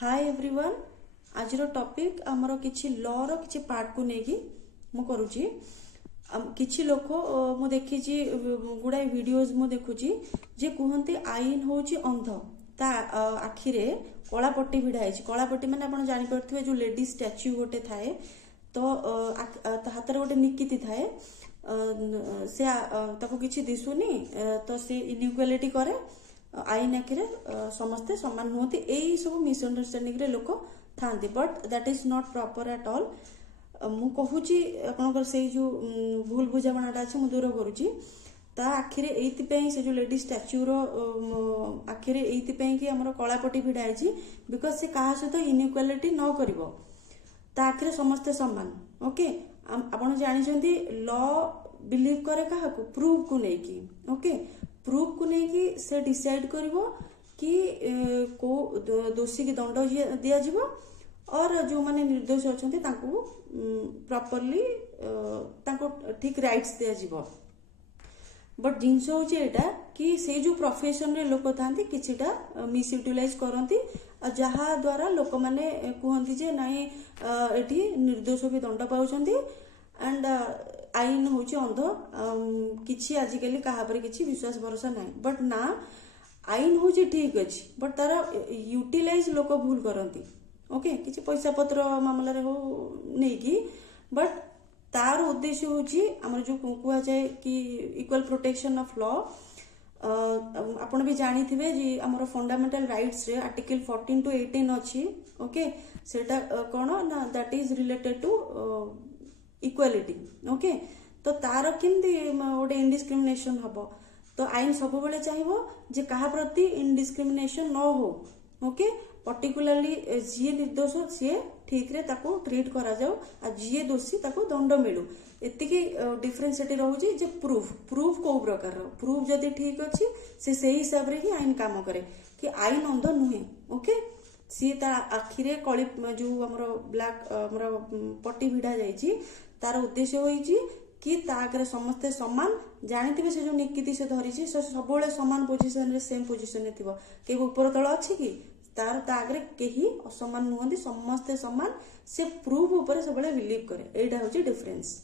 Hi everyone आज topic आमर किछि लॉ रो किछि पार्ट को नेकी मु करूची किछि लोक मु देखिची गुडाई वीडियोस मु देखुची जे कहंती आईन होची अंध ता आखिरे कला पट्टी भिड़ा है। कला पट्टी माने आपण जानि परथबे जो लेडी स्टैच्यू गोटे थाए तो हाथ गोटे निकिति थाए से ताको किछि दिसुनी तो से इनइक्वालिटी करे आईन आखिरे समस्ते समान नुहति यही सब मिसअंडरस्टैंडिंग रे लोक थांती but that is not proper at all. मु कहूची आपनकर से जो भूल बुझामणाटा अछि मु दूर करूची ता आखिरे एइति से जो लेडी स्टैच्यू रो आखिरे एइति कि हमर कलापट्टी भिड़ा है बिकॉज से कहा सहित इनइक्वालिटी न करिवो ता आखिरे समस्ते समान। ओके आपण जानिछंती लॉ बिलीव करे काहा को प्रूफ को नेकी ओके प्रूफ को नेकी से डिसाइड करिवो कि को दोषी की दंड दिया जिवो और जो माने निर्दोष अछंती तांको प्रॉपर्ली तांको ठीक राइट्स दिया जिवो। बट जिनस होची एटा कि से जो प्रोफेशन रे लोक थांती किछिटा मिस यूटिलाइज करंती जहा द्वारा लोक माने कहंती जे नाही एठी निर्दोष भी दंड पाउछंती एंड आईन होची अंध किछि आजिकली कहा पर किछि विश्वास भरोसा नाही बट ना आईन होची ठीक अछि बट तार यूटिलाइज लोक भूल करंती ओके किछि पैसा पत्र मामला रे हो नै कि बट तार उद्देश्य होची हमर जो कुआ जाय कि इक्वल प्रोटेक्शन ऑफ लॉ आपण भी जानी थिबे जे हमर फंडामेंटल राइट्स रे आर्टिकल 14 to 18 अछि ओके सेटा कोन ना that is related to equality okay तो तार केमती गोटे इनडिस्क्रिमिनेशन हबो तो आईन सब बेले चाहिबो जे कहा प्रति इनडिस्क्रिमिनेशन न हो ओके पर्टिकुलरली जी निर्दोष सी ठीक रे ताको ट्रीट करा जाओ आ जी दोषी ताको दंड मिलू एतिकी डिफरेंस एटी रहउजी जे प्रूफ को प्रकार प्रूफ जदी ठीक अछि से सही हिसाब रे ही आईन काम करे कि आईन अंध नुहे ओके सी ता आखिरे कळी जो हमरो ब्लैक हमरो पट्टी भिड़ा जाईची तार उद्देश्य होईची कि तागरे समस्ते समान जानिथिबे से जो निकिति से धरिची से सबले समान पोजीशन रे सेम पोजीशन रे थिबो के ऊपर तळ अछि कि तार तागरे केही असमान नुहंती समस्ते समान से प्रूफ ऊपर सबले बिलीव करे एटा होची डिफरेंस।